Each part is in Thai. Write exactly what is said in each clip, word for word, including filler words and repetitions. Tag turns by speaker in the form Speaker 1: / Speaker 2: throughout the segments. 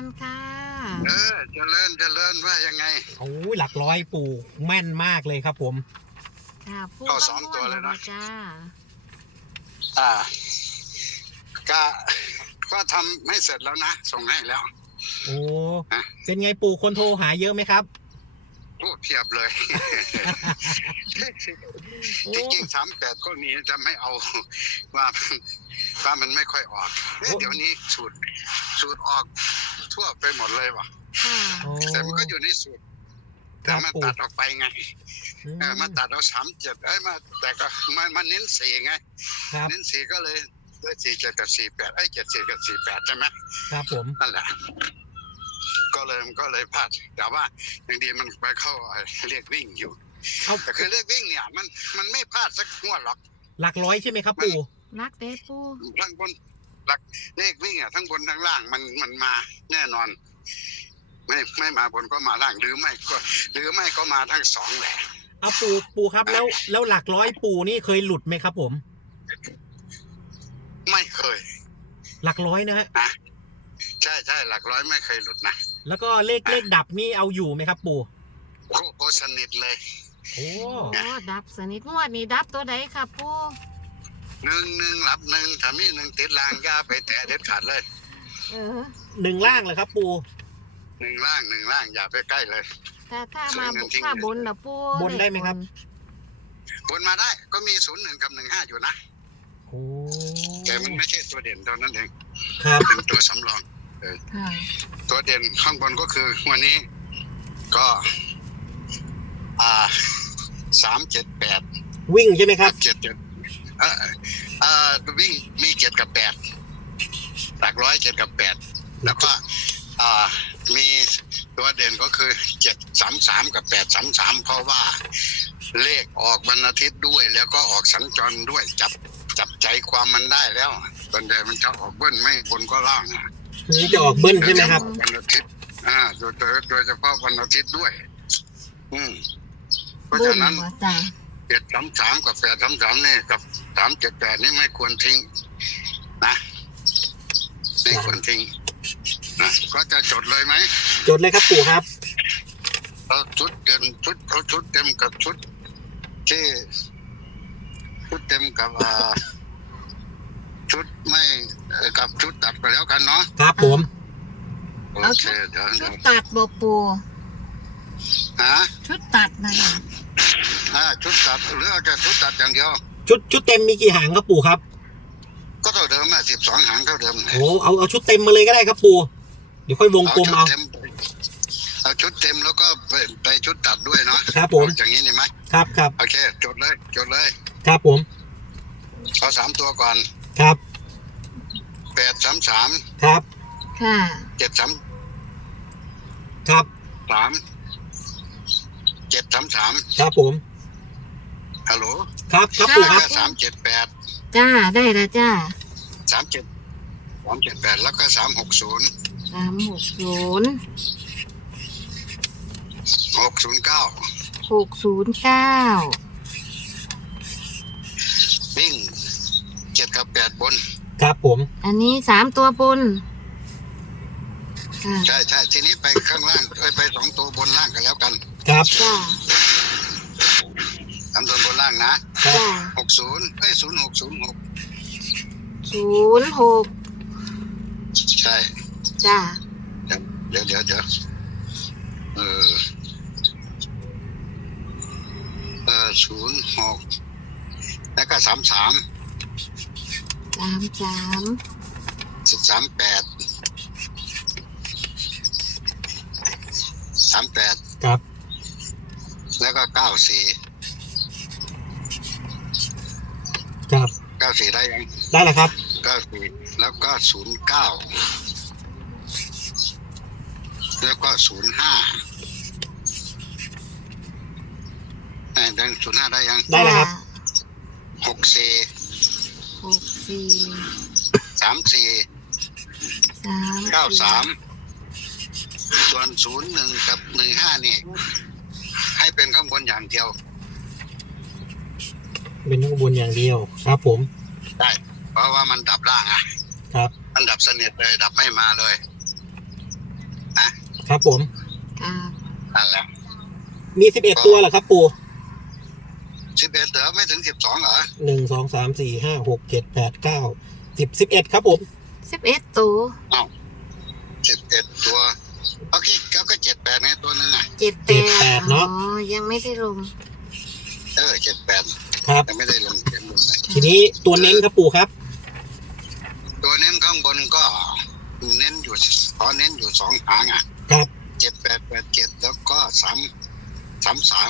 Speaker 1: รค่ะ
Speaker 2: เออเจริญเจริญว่ายังไง
Speaker 3: โอ้ยหลักร้อยปู่แม่นมากเลยครับผม
Speaker 1: ค่ะปู
Speaker 2: เข้าสองตัวเลยนะ
Speaker 1: จ้า
Speaker 2: อ่าก็ก็ทำให้เสร็จแล้วนะส่งให้แล้ว
Speaker 3: โอ้เป็นไงปู่คนโทรหาเยอะไหมครับ
Speaker 2: โอ้เพียบเลยจริงๆสามแปดก็นี้จะไม่เอาว่าว่ามันไม่ค่อยออกเดี๋ยวนี้สูตรสูตรออกทั่วไปหมดเลยว่ะแต่มันก็อยู่ในสูตรแต่มันตัดออกไปไงเออมันตัดเอาสามเจ็ดเอ้ยมาแต่ก็มันมันเน้นสี่ไงเน้นสี่ก็เลยได้สี่เจ็ดกับสี่แปดไอ้เจ็ดสี่กับสี่แปดใช่ไหม
Speaker 3: ครับผม
Speaker 2: นั่นแหละก็เลยมันก็เลยพลาดแต่ว่าอย่างดีมันไปเข้าเรียกวิ่งอยู่แต่คือเรียกวิ่งเนี่ยมันมันไม่พลาดสักงวดหรอก
Speaker 3: หลักร้อยใช่ไหมครับปู่
Speaker 1: นักเตะปู
Speaker 2: ทั้งบนหลักเลขวิ่งอ่ะทั้งบนทั้งล่างมันมันมาแน่นอนไม่ไม่มาบนก็มาล่างหรือไม่ก็หรือไม่ก็มาทั้งสองแหละ
Speaker 3: เอาปู่ปู่ครับแล้วแล้วหลักร้อยปู่นี่เคยหลุดไหมครับผม
Speaker 2: ไม่เคย
Speaker 3: หลักร้อยนะฮะ
Speaker 2: ใช่ใช่หลักร้อยไม่เคยหลุดนะ
Speaker 3: แล้วก็เลขเลขดับนี่เอาอยู่ไหมครับปู่
Speaker 2: โอ้โหสนิทเลย
Speaker 3: โอ้
Speaker 1: ดับสนิทงวดนี้ดับตัวใดครับปู่
Speaker 2: หนึ่งหนึ่งหลับหนึ่งถ้ามีหนึ่งติดล่างย่าไปแตะเด็ดขาดเลย
Speaker 3: เออหนึ่งล่างเลยครับปู่
Speaker 2: หนึ่งล่างหนึ่งล่างอย่าไปใกล้เลย
Speaker 1: ถ้าถ้ามาถ้าบนนะปู่
Speaker 3: บนได้ไหมครับ
Speaker 2: บนมาได้ก็มีศูนย์หนึ่งกับหนึ่งห้าอยู่นะ
Speaker 3: โอ้
Speaker 2: แต่มันไม่ใช่ตัวเด่นเท่านั้นเอง
Speaker 3: ครับ
Speaker 2: เป็นตัวสำรองเออตัวเด่นข้างบนก็คือวันนี้ก็อ่าสามเจ็ดแปด
Speaker 3: วิ่งใช่ไหมครับ
Speaker 2: เจ็ดเจ็ดอ่าอ่าวิ่งมีเจ็ดกับแปดหลักร้อยเจ็ดกับแปดแล้วก็อ่ามีตัวเด่นก็คือเจ็ดสามสามกับแปดสามสามเพราะว่าเลขออกวันอาทิตย์ด้วยแล้วก็ออกสัญจรด้วยจับจับใจความมันได้แล้วส่วนใหญ่มันจะออกเบิ้ลไม่บนก็ล่างอ่ะ
Speaker 3: นี่จะออกเบิ้ลใช่ไหมครับ
Speaker 2: วันอาทิตย์อ่าโดยโดยเฉพาะวันอาทิตย์ด้วยอืมเพราะฉะนั้นเจ็ดสามสามกับแปดสามสามนี่กับสามเจ็ดแปดนี่ไม่ควรทิ้งนะไม่ควรทิ้งนะก็จะจดเลยไหม
Speaker 3: จดเลยครับปู่ครับ
Speaker 2: เราชุดเต็มชุดเขาชุดเต็มกับชุดที่ชุดเต็มกับอ่าชุดไม่กับชุดตัดไปแล้วกันเนาะ
Speaker 3: ครับผม
Speaker 2: โอเคเดี๋ยว
Speaker 1: ชุดตัดบปู
Speaker 2: ฮะ
Speaker 1: ชุดตัดนะ
Speaker 2: อ่าชุดตัดหรือเอาแต่ชุดตัดอย่างเดียว
Speaker 3: ชุดชุดเต็มมีกี่หางครับปู่ครับ
Speaker 2: ก็เท่าเดิมอ่ะสิบสองหางเท่าเดิม
Speaker 3: โอ้เอาเอาชุดเต็มมาเลยก็ได้ครับปู่เดี๋ยวค่อยวงกลมเอา
Speaker 2: เอาชุดเต็มแล้วก็ไปไปชุดตัดด้วยเนาะ
Speaker 3: ครับผม
Speaker 2: อย่างนี้นี่ไหม
Speaker 3: ครับครับ
Speaker 2: โอเคจดเลยจดเลย
Speaker 3: ครับผม
Speaker 2: เอาสามตัวก่อน
Speaker 3: ครับ
Speaker 2: แปดสามสาม
Speaker 3: ครับ
Speaker 1: ค่ะ
Speaker 2: เจ็ดสาม
Speaker 3: ครับ
Speaker 2: สามเจ็ดสามสาม
Speaker 3: ครับผม
Speaker 2: ฮัลโหล
Speaker 3: ครับครับปู่ครับ
Speaker 2: สามเจ็ดแปด
Speaker 1: จ้าได้แล้วจ้า
Speaker 2: สามเจ็ดสามเจ็ดแปดแล้วก็สามหกศูนย์
Speaker 1: สามหกศูนย์
Speaker 2: หกศูนย์เก้า
Speaker 1: หกศูนย์เก้า
Speaker 2: วิ่งเจ็ดกับแปดบน
Speaker 3: ครับผม
Speaker 1: อันนี้สามตัวบน
Speaker 2: ใช่ใช่ทีนี้ไปข้างล่างไปสองตัวบนล่างกันแล้วกัน
Speaker 3: ครับ
Speaker 1: จ้า
Speaker 2: สามตัวบนล่างนะ
Speaker 1: จ้า
Speaker 2: หกศูนย์เอ้ยศูนย์หกศูนย์หก
Speaker 1: ศูนย์หก
Speaker 2: ใช่
Speaker 1: จ้า
Speaker 2: เดี๋ยวเดี๋ยวเดี๋ยวเออเออศูนย์หกแล้วก็สามสาม
Speaker 1: สามสาม
Speaker 2: สิบสามแปดสามแปด
Speaker 3: ครับ
Speaker 2: แล้วก็เก้าสี่
Speaker 3: ครับ
Speaker 2: เก้าสี่ได้ยัง
Speaker 3: ได้แล้วครับ
Speaker 2: เก้าสี่แล้วก็ศูนย์เก้าแล้วก็ศูนย์ห้าไอ้ดังศูนย์ห้าได้ยัง
Speaker 3: ได้แล้วครับ
Speaker 2: หกสี่
Speaker 1: หกสี่
Speaker 2: สามสี่
Speaker 1: สาม
Speaker 2: เก้าสามส่วนศูนย์หนึ่งกับหนึ่งห้านี่ให้เป็นข้างบนอย่างเดียว
Speaker 3: เป็นข้างบนอย่างเดียวครับผม
Speaker 2: ได้เพราะว่ามันดับล่างอ่ะ
Speaker 3: ครับ
Speaker 2: มันดับสนิทเลยดับไม่มาเลย
Speaker 3: ครับผม
Speaker 1: ค่ะ
Speaker 2: นั่นแหละ
Speaker 3: มีสิบเอ็ดตัวเหรอครับปู่
Speaker 2: สิบเอ็ดเดี๋ยวไม่ถึงสิบสองเหรอ
Speaker 3: หนึ่งสองสามสี่ห้าหกเจ็ดแปดเก้าสิบสิบเอ็ดครับผม
Speaker 1: สิบเอ็ดตัว
Speaker 2: อ้าวสิบเอ็ดตัวโอเคก็ก็เจ็ดแปดไงตัวนึงอ่ะ
Speaker 1: เจ็ดแปดอ๋อยังไม่ได้ลง
Speaker 2: เออเจ็ดแปด
Speaker 3: ครับ
Speaker 2: ยังไม่ได้ลงเต็มหมดเลย
Speaker 3: ทีนี้ตัวเน้นครับปู่ครับ
Speaker 2: ตัวเน้นข้างบนก็เน้นอยู่ขอเน้นอยู่สองหางอ่ะ
Speaker 3: ครับ
Speaker 2: เจ็ดแปดแปดเจ็ดแล้วก็สามสามสาม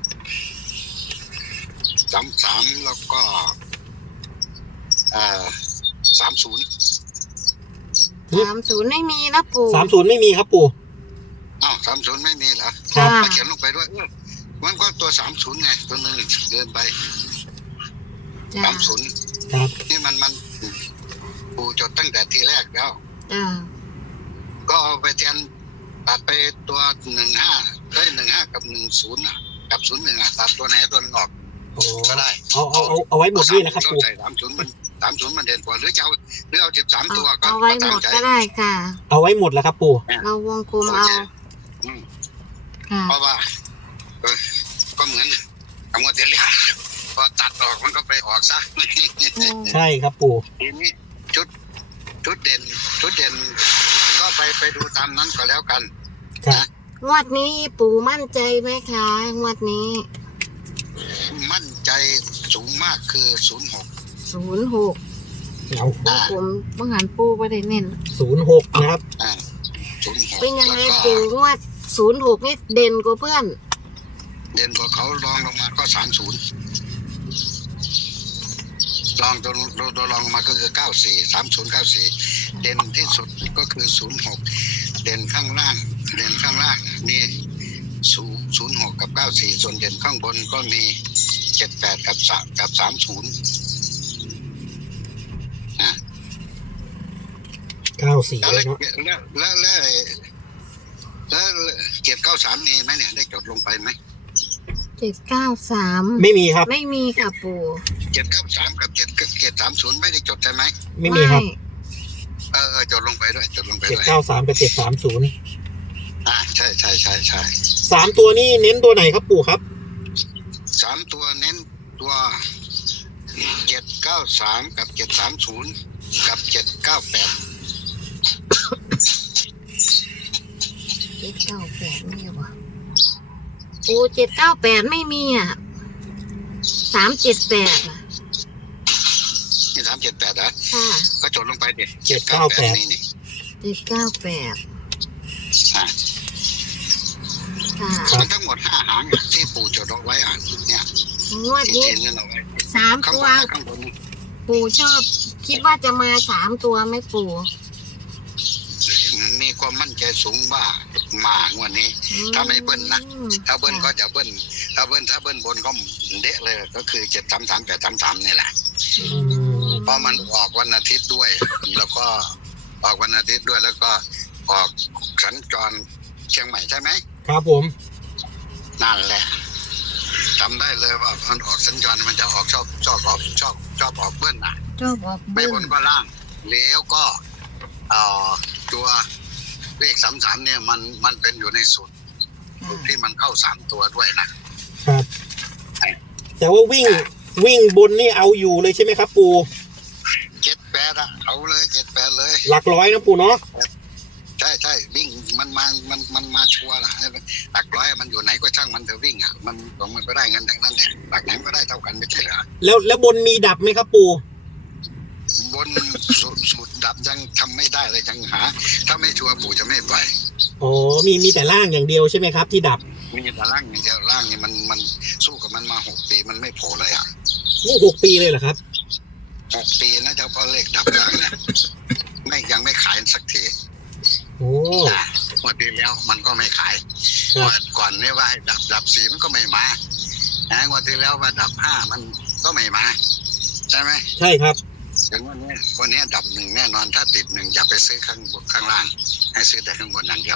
Speaker 2: สามสามแล้วก็เอ่อสามศูนย์
Speaker 1: สามศูนย์ไม่มีนะปู่
Speaker 3: สามศูนย์ไม่มีครับปู่
Speaker 2: อ้าวสามศูนย์ไม่มีเหรอ
Speaker 3: ครับ
Speaker 1: ค่ะ
Speaker 2: มาเขียนลงไปด้วยเออมันก็ตัวสามศูนย์ไงตัวหนึ่งเดินไป
Speaker 1: จ้า
Speaker 2: สามศูนย์
Speaker 3: ครับ
Speaker 2: นี่มันมันปูจดตั้งแต่ทีแรกแล้ว
Speaker 1: จ้า
Speaker 2: ก็เอาไปแทนตัดไปตัวหนึ่งห้าได้หนึ่งห้ากับหนึ่งศูนย์อ่ะกับศูนย์หนึ่งอ่ะตัดตัวไหนตัวหนึ่งออก
Speaker 3: โอ้
Speaker 2: ก็ได้
Speaker 3: เอาเอาเอาเอาไว้หมดนี่นะครับปู่
Speaker 2: ใส่สามศูนย์มันสามศูนย์มันเด่นกว่าหรือจะเอาหรือเอาสิบสามตัวก็
Speaker 1: เอาไว้หมดก็ได้ค่ะ
Speaker 3: เอาไว้หมดแล้วครับปู่
Speaker 1: เราวงกลมเอา
Speaker 2: อืม
Speaker 1: ค่ะ
Speaker 2: เพราะว่าเออก็เหมือนคำว่าเดลิคาพอตัดออกมันก็ไปออกซะ
Speaker 1: อืม
Speaker 3: ใช่ครับปู่
Speaker 2: ทีนี้ชุดชุดเด่นชุดเด่นก็ไปไปดูตามนั้นก็แล้วกัน
Speaker 3: ครับ
Speaker 1: งวดนี้ปู่มั่นใจไหมคะงวดนี้
Speaker 2: มั่นใจสูงมากคือศูนย์หก
Speaker 1: ศูนย์หก
Speaker 3: เอา
Speaker 1: ผมเมื่อหันปู่ไม่ได้เน้น
Speaker 3: ศูนย์หกนะครับ
Speaker 2: อ่าศูนย์หก
Speaker 1: เป็นยังไง
Speaker 2: แล้วก็
Speaker 1: ปู่งวดศูนย์หกนี่เด่นกว่าเพื่อน
Speaker 2: เด่นกว่าเขารองลงมาก็สามศูนย์รองตัวตัวรองลงมาก็คือเก้าสี่สามศูนย์เก้าสี่เด่นที่สุดก็คือศูนย์หกเด่นข้างล่าง เด่นข้างล่างมีศูนย์ศูนย์หกกับเก้าสี่ส่วนเด่นข้างบนก็มีเจ็ดแปดกับสามกับสามศูนย์อ่า
Speaker 3: เก้าสี่
Speaker 2: แล้ว
Speaker 3: เลยเนาะ
Speaker 2: แล้วแล้วแล้วแล้วเจ็ดเก้าสามมีไหมเนี่ยได้จดลงไปไหม
Speaker 1: เจ็ดเก้าสาม
Speaker 3: ไม่มีครับ
Speaker 1: ไม่มีค่ะปู่
Speaker 2: เจ็ดเก้าสามกับเจ็ดเจ็ดสามศูนย์ไม่ได้จดใช่ไหม
Speaker 3: ไม่มีครับ
Speaker 2: เออเออจดลงไปด้วยจดลงไป
Speaker 3: เจ็ด
Speaker 2: ด้วย
Speaker 3: เก้าสามกับเจ็ดสามศูนย์
Speaker 2: อ่าใช่ใช่ใช่ใช่
Speaker 3: สามตัวนี้เน้นตัวไหนครับปู่ครับ
Speaker 2: สามตัวเน้นตัวเจ็ดเก้าสามกับเจ็ดสามศูนย์กับเจ็ดเก้าแปด
Speaker 1: เจ็ดเก้าแปดไม่เหรอปู่เจ็ดเก้าแปดไม่มีอ่ะสามเจ็ดแปดอ่ะ
Speaker 2: นี่สามเจ็ดแปดนะ
Speaker 1: ค่ะ
Speaker 2: ก็จดลงไปดิ
Speaker 3: เจ็ดเก้าแปด
Speaker 2: นี่นี่
Speaker 1: เจ็ดเก้าแปด
Speaker 2: อ่า
Speaker 1: ค่ะ
Speaker 2: มันทั้งหมดห้าหางอ่ะที่ปู่จดเอาไว้อ่ะเนี่ย
Speaker 1: งวด
Speaker 2: ที่
Speaker 1: นี้
Speaker 2: เขียนเงินเอาไว้
Speaker 1: สาม
Speaker 2: ข้าง
Speaker 1: ตั
Speaker 2: บ
Speaker 1: วน
Speaker 2: นะข้างบนนี่
Speaker 1: ปู่ชอบ คิดว่าจะมาสามตัวไหมปู่
Speaker 2: มีความมั่นใจสูงว่ามางวดนี้ ถ้าไม่เบิ้ลนะ
Speaker 1: อืม
Speaker 2: ถ้าเบิ้ลก็จะเบิ้ลถ้าเบิ้ลถ้าเบิ้ลบนก็เดะเลยก็คือเจ็ดสามสามแปดสามสามนี่แหละ
Speaker 3: อืม
Speaker 2: เพราะมันออกวันอาทิตย์ด้วย แล้วก็ออกวันอาทิตย์ด้วยแล้วก็ออกสัญจรเชียงใหม่ใช่ไหม
Speaker 3: ครับผม
Speaker 2: นั่นแหละจำได้เลยว่ามันออกสัญจรมันจะออกชอบชอบออกชอบชอบออกเบิ้ลน่ะ
Speaker 1: ชอบออก
Speaker 2: ไม่
Speaker 1: เบิ้
Speaker 2: บ
Speaker 1: ล
Speaker 2: นก็ล่างแล้วก็เอ่อตัวเลขสามสามเนี่ยมันมันเป็นอยู่ในสูตรสูตรที่มันเข้าสามตัวด้วยนะครับ
Speaker 3: แต่ว่าวิ่งวิ่งบนนี่เอาอยู่เลยใช่ไหมครับปู่
Speaker 2: เจ็ดแปดอะเอาเลยเจ็ดแปดเลย
Speaker 3: หลักร้อยนะปู่เนาะ
Speaker 2: ใช่ใช่วิ่งมันมามันมันมาชัวร์นะหลักร้อยมันอยู่ไหนก็ช่างมันเถอะวิ่งอ่ะมันมันก็ได้เงินทั้งนั้นแหละหลักไหนก็ได้เท่ากันไม่ใช่เหรอ
Speaker 3: แล้วแล้วบนมีดับไหมครับปู่
Speaker 2: บนสูตรสูตรดับยังทำไม่ได้เลยยังหา ถ้าไม่ชัวร์ปู่จะไม่ปล่อย
Speaker 3: อ๋อมีมีแต่ล่างอย่างเดียวใช่ไหมครับที่ดับ
Speaker 2: มีแต่ล่างอย่างเดียวล่างนี่มันมันสู้กับมันมาหกปีมันไม่โผล่เลยอ่ะ
Speaker 3: นี่หกปีเลยเหรอครับ
Speaker 2: หกปีนะเจ้าพ่อเลขดับล่างเนี่ยไม่ยังไม่ขายสักที
Speaker 3: โอ้
Speaker 2: อ่ะงวันดีแล้วมันก็ไม่ขาย
Speaker 3: ครับ
Speaker 2: งวันก่อนเนี่ยว่าให้ดับดับสี่มันก็ไม่มานะงวันที่แล้วว่าดับห้ามันก็ไม่มาใช่ไหม
Speaker 3: ใช่ครับ
Speaker 2: อย่างวันนี้วันนี้ดับหนึ่งแน่นอนถ้าติดหนึ่งอย่าไปซื้อข้างบนข้างล่าง ให้ซื้อแต่ข้างบนอย่างเดียว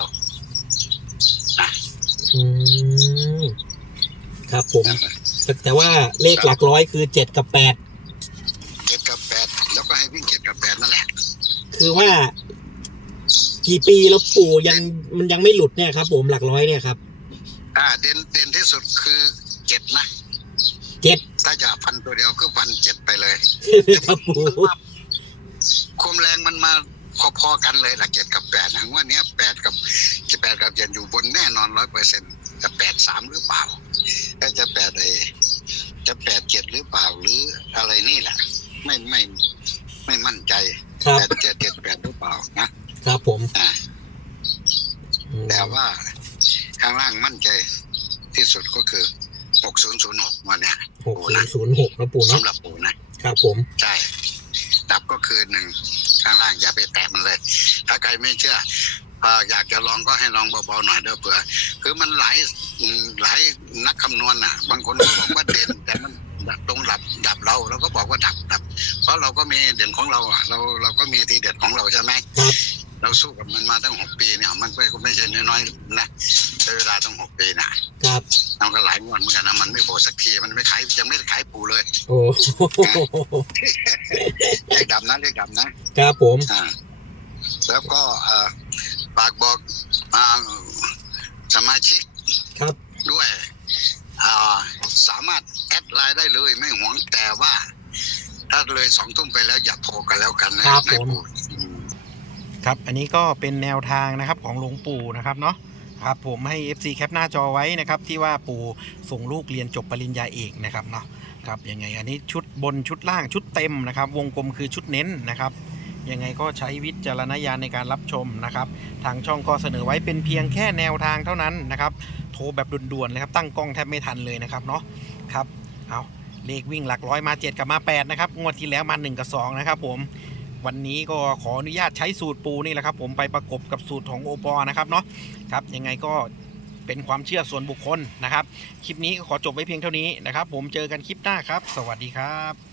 Speaker 3: อืมครับผมแต่แต่ว่าเลขหลักร้อยคือเจ็ดกับแปด
Speaker 2: เจ็ดกับแปดแล้วก็ให้วิ่งเจ็ดกับแปดนั่นแหละ
Speaker 3: คือว่ากี่ปีแล้วปู่ยังมันยังไม่หลุดเนี่ยครับผมหลักร้อยเนี่ยครับ
Speaker 2: อ่าเด่นเด่นที่สุดคือเจ็ดนะ
Speaker 3: เจ็ด
Speaker 2: ถ้าจะฟันตัวเดียวคือฟันเจ็ดไปเลย
Speaker 3: ครับปู่
Speaker 2: ความแรงมันมาพอๆกันเลยหลักเจ็ดกับแปดนะว่าเนี้ยแปดกับจะแปดกับเจ็ดอยู่บนแน่นอนร้อยเปอร์เซ็นต์จะแปดสามหรือเปล่าถ้าจะแปดไอจะแปดเจ็ดหรือเปล่าหรืออะไรนี่แหละไม่ไม่ไม่มั่นใจแปดเจ็ดเจ็ดแปดหรือเปล่านะครับ
Speaker 3: ผม
Speaker 2: อ่า
Speaker 3: อืม
Speaker 2: แต่ว่าข้างล่างมั่นใจที่สุดก็คือหกศูนย์ศูนย์หกวันเนี้ย
Speaker 3: หกศูนย์ศูนย์หกนะปู่เนาะ
Speaker 2: สำหรับปู่นะครับ
Speaker 3: ผม
Speaker 2: ใช่ดับก็คือหนึ่งข้างล่างอย่าไปแตะมันเลย ถ้าใครไม่เชื่ออ่าอยากจะลองก็ให้ลองเบาๆหน่อยเด้อเผื่อคือมันหลายอืมหลายนักคำนวณน่ะ บางคนก็บอกว่าเด่น แต่มันตรงดับดับเราเราก็บอกว่าดับดับ เพราะเราก็มีเด่นของเราอ่ะ เราเราก็มีทีเด็ดของเราใช่ไหม
Speaker 3: ครับ
Speaker 2: เราสู้กับมันมาตั้งหกปีเนี่ยมันไม่ไม่ใช่น้อยๆนะใช้เวลาตั้งหกปีนะครับ เราก็หลายงวดเหมือนกันนะมันไม่โผล่สักทีมันไม่ขายยังไม่ได้ขายปูเลย
Speaker 3: โอ้
Speaker 2: เรียกดับนะเรียกดับนะครับ
Speaker 3: ผม
Speaker 2: อ่าแล้วก็เอ่อฝากบอกอ่าสมาชิก
Speaker 3: ครับ
Speaker 2: ด้วยอ่าสามารถแอดไลน์ได้เลยไม่หวงแต่ว่า ถ้าเลยสองทุ่มไปแล้วอย่าโทรกันแล้วกันนะครับ
Speaker 3: ผม
Speaker 2: อืม
Speaker 4: ครับอันนี้ก็เป็นแนวทางนะครับของหลวงปู่นะครับเนาะครับผมให้ เอฟ ซี แคปหน้าจอไว้นะครับที่ว่าปู่ส่งลูกเรียนจบปริญญาเอกนะครับเนาะครับยังไงอันนี้ชุดบนชุดล่างชุดเต็มนะครับวงกลมคือชุดเน้นนะครับยังไงก็ใช้วิจารณญาณในการรับชมนะครับทางช่องก็เสนอไว้เป็นเพียงแค่แนวทางเท่านั้นนะครับโทรแบบด่วนๆเลยครับตั้งกล้องแทบไม่ทันเลยนะครับเนาะครับเอาเลขวิ่งหลักร้อยมาเจ็ดกับมาแปดนะครับงวดที่แล้วมาหนึ่งกับสองนะครับผมวันนี้ก็ขออนุญาตใช้สูตรปูนี่แหละครับผมไปประกบกับสูตรของโอปอนะครับเนาะครับยังไงก็เป็นความเชื่อส่วนบุคคลนะครับคลิปนี้ก็ขอจบไว้เพียงเท่านี้นะครับผมเจอกันคลิปหน้าครับสวัสดีครับ